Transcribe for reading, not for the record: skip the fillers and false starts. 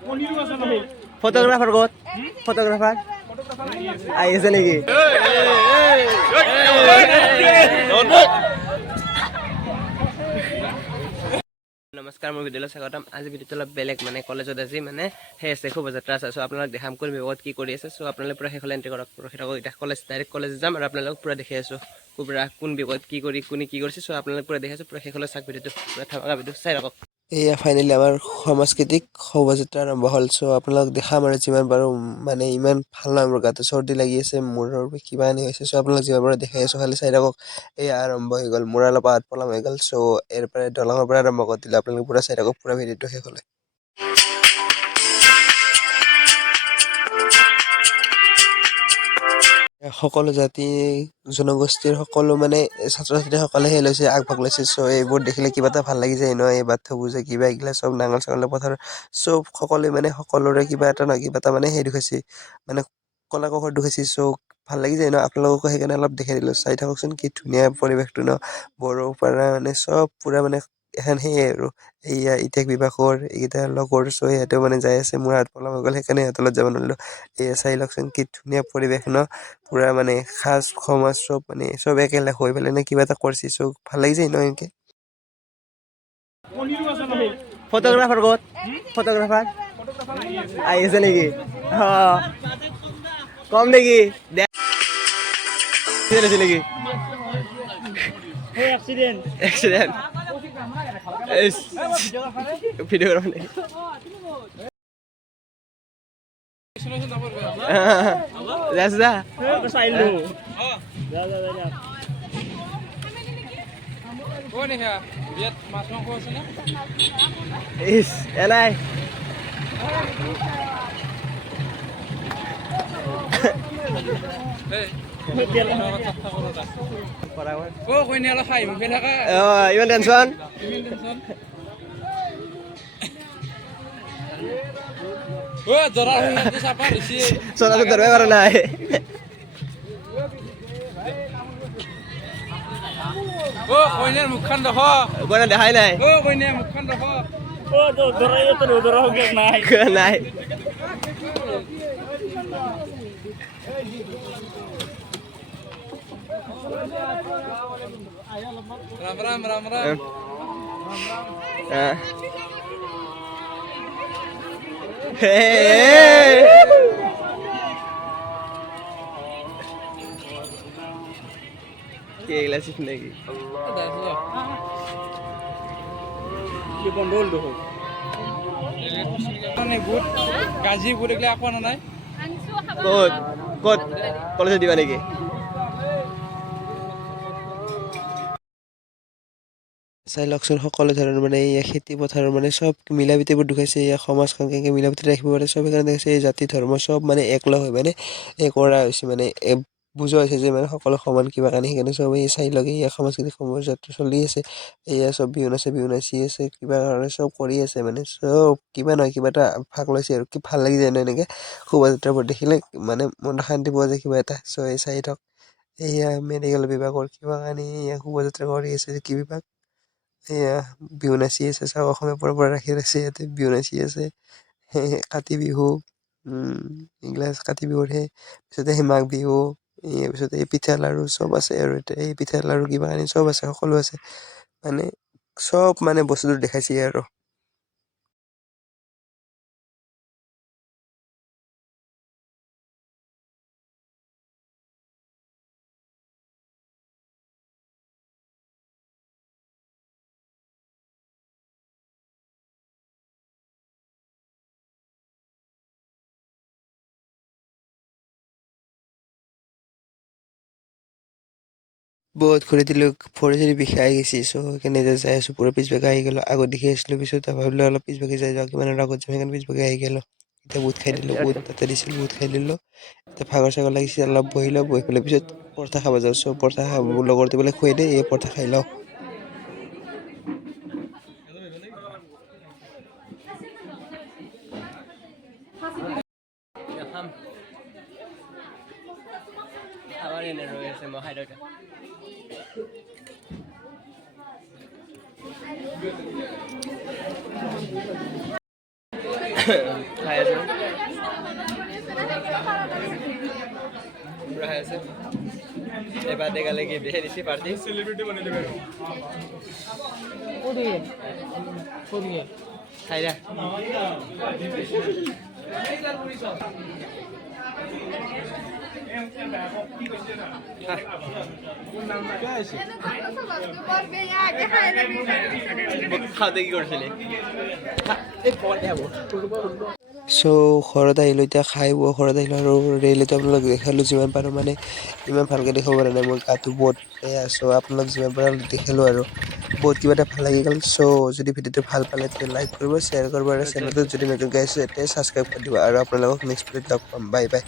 photographer ক'ত photographer আহি আছে নেকি নমস্কাৰ মোৰ ভিডিঅ'লৈ স্বাগতম আজি ভিডিঅ'টো অলপ বেলেগ মানে কলেজত আজি মানে সেই আছে শোভাযাত্ৰা আছে চ' আপোনালোক দেখাম কোন বিভাগত কি কৰি আছে চ' আপোনালোকে পুৰা শেষলৈ এণ্ট্ৰি কৰক ৰখি থাকক এতিয়া কলেজ ডাইৰেক্ট কলেজ যাম আৰু আপোনালোকক পুৰা দেখি আছোঁ পুৰা কোন বিভাগত কি কৰি কোনে কি কৰিছে চ' আপোনালোকে পুৰা দেখি আছোঁ পুৰা শেষলৈ চাওক ভিডিঅ'টো পুৰা থাকা ভিডিঅ' চাই থাকক এয়া ফাইনেলি আমাৰ সাংস্কৃতিক শোভাযাত্ৰা আৰম্ভ হ'ল চ' আপোনালোক দেখাম আৰু যিমান পাৰোঁ মানে ইমান ভাল নহয় মোৰ গাটো চৰ্দি লাগি আছে মূৰৰ কিবা আনি হৈছে চ' আপোনালোক যিমান পাৰোঁ দেখাই আছোঁ খালি চাই থাকক এয়া আৰম্ভ হৈ গ'ল মোৰ অলপ হাত পলম হৈ গ'ল চ' ইয়াৰ পৰা দলঙৰ পৰা আৰম্ভ কৰি দিলে আপোনালোকে পুৰা চাই থাকক পুৰা ভিডিঅ'টো শেষ হ'লে সকলো জাতি জনগোষ্ঠীৰ সকলো মানে ছাত্ৰ ছাত্ৰীসকলে সেই লৈছে আগভাগ লৈছে চ' এইবোৰ দেখিলে কিবা এটা ভাল লাগি যায় ন এই বাথৌবোৰ যে কিবা এইগিলা চব নাঙল চাঙল পথাৰ চব সকলোৱে মানে সকলোৰে কিবা এটা নহয় কিবা এটা মানে সেই দেখুৱাইছে মানে কলা কৌশল দেখুৱাইছে চ' ভাল লাগি যায় ন আপোনালোককো সেইকাৰণে অলপ দেখাই দিলোঁ চাই থাককচোন কি ধুনীয়া পৰিৱেশটো ন বড়ো পাৰা মানে চব পুৰা মানে এখন সেয়ে আৰু এইয়া ইটেক বিভাগৰ এইকেইটা লগৰ চ' সিহঁতেও মানে যাই আছে মোৰ হাত পলম হৈ গ'ল সেইকাৰণে সিহঁতৰ লগত যাব নোৱাৰিলোঁ এয়া চাই লওকচোন কি ধুনীয়া পৰিৱেশ ন পুৰা মানে সাজ সমাজ চব মানে চব একেলগ হৈ পেলাই নে কিবা এটা কৰিছে চব ভাল লাগি যায় ন এনেকে ফটোগ্ৰাফাৰ ক'ত ফটোগ্ৰাফাৰ আহি আছে নেকি কম নেকি নেকি এক্সিডেণ্ট ভিডিঅ'গ্ৰাফাৰ নেকি যা ইস এলাই ইমান টেনচন চলাটো ধৰিব পৰা নাই মুখখন দেখাই নাই নাই ৰাম কি এগুলা চিপ নাকি গাজি বুট এগুলা একো আনা নাই ক'ত ক'ত কলেজত দিবা নেকি চাই লওকচোন সকলো ধৰণৰ মানে এই খেতি পথাৰৰ মানে চব মিলা প্ৰীতিবোৰ দেখুৱাইছে এই সমাজখন কেনেকৈ মিলা প্ৰীতি ৰাখিব পাৰে চব সেইকাৰণে দেখাইছে এই জাতি ধৰ্ম চব মানে একলগ হৈ মানে কৰা হৈছে মানে বুজোৱা হৈছে যে মানে সকলো সমান কিবা কাৰণে সেইকাৰণে চব এই চাই লগে এই সাংস্কৃতিক শোভাযাত্ৰা চলি আছে এয়া চব বিহু নাচি আছে কিবা কাৰণে চব কৰি আছে মানে চব কিবা নহয় কিবা এটা ভাগ লৈছে আৰু কি ভাল লাগি যায় ন এনেকৈ শোভাযাত্ৰাবোৰ দেখিলে মানে মনটো শান্তি পোৱা যায় কিবা এটা চ' এই চাই থাকক এয়া মেডিকেল বিভাগৰ কিবা কাৰণে এয়া শোভাযাত্ৰা কৰি আছে কি বিভাগ এয়া বিহু নাচি আছে চাওক অসমীয়া পৰম্পৰা ৰাখি আছে ইয়াতে বিহু নাচি আছে কাতি বিহু এইগিলা কাতি বিহুৰহে পিছতে সেই মাঘ বিহু ইয়াৰ পিছতে এই পিঠা লাড়ু চব আছে আৰু এতিয়া এই পিঠা লাড়ু কিবা কানি চব আছে সকলো আছে মানে চব মানে বস্তুটো দেখাইছে আৰু বহুত ঘূৰি দিলোঁ ভৰি চৰি বিষাই গৈছে চ' সেইকাৰণে এতিয়া যাই আছোঁ পুৰা পিছবেগে আহি গ'লোঁ আগত দেখি আছিলোঁ পিছত ভাবিলোঁ অলপ পিছবেগে যাই যাওঁ কিমান আগত যাম সেইকাৰণে পিছবেগে আহি গ'লোঁ এতিয়া বুট খাই দিলোঁ বুট তাতে দিছিলোঁ বুট খাই দিলোঁ এতিয়া ভাগৰ চাগৰ লাগিছে অলপ বহিলোঁ বহি পেলাই পিছত পৰঠা খাব যাওঁ চ' পৰঠা লগৰটো বোলে খুৱাই দিয়ে এই পৰঠা খাই লওঁ খাবাৰ এনে ৰয়েছে মহাইডটা খাই আছে পুৰা খাই আছে এবাৰ দেখালে কি দেহে দিছি পাৰ্টি সেলিব্ৰিটি বনাই দেবে খাই দা খাওঁতে কি কৰিছিলি চ' ঘৰত আহিলোঁ এতিয়া খাই বৈ ঘৰত আহিলোঁ আৰু ৰেলীটো আপোনালোক দেখালোঁ যিমান পাৰোঁ মানে ইমান ভালকৈ দেখাব পৰা নাই মোৰ গাটো বহুত বেয়া চ' আপোনালোক যিমান পাৰোঁ দেখালোঁ আৰু বহুত কিবা এটা ভাল লাগি গ'ল চ' যদি ভিডিঅ'টো ভাল পালে তেতিয়া লাইক কৰিব শ্বেয়াৰ কৰিব আৰু চেনেলটোত যদি নতুনকৈ আহিছে তেতিয়া ছাবস্ক্ৰাইব কৰি দিব আৰু আপোনালোকক নেক্সট ভিডিঅ'ত লগ পাম বাই বাই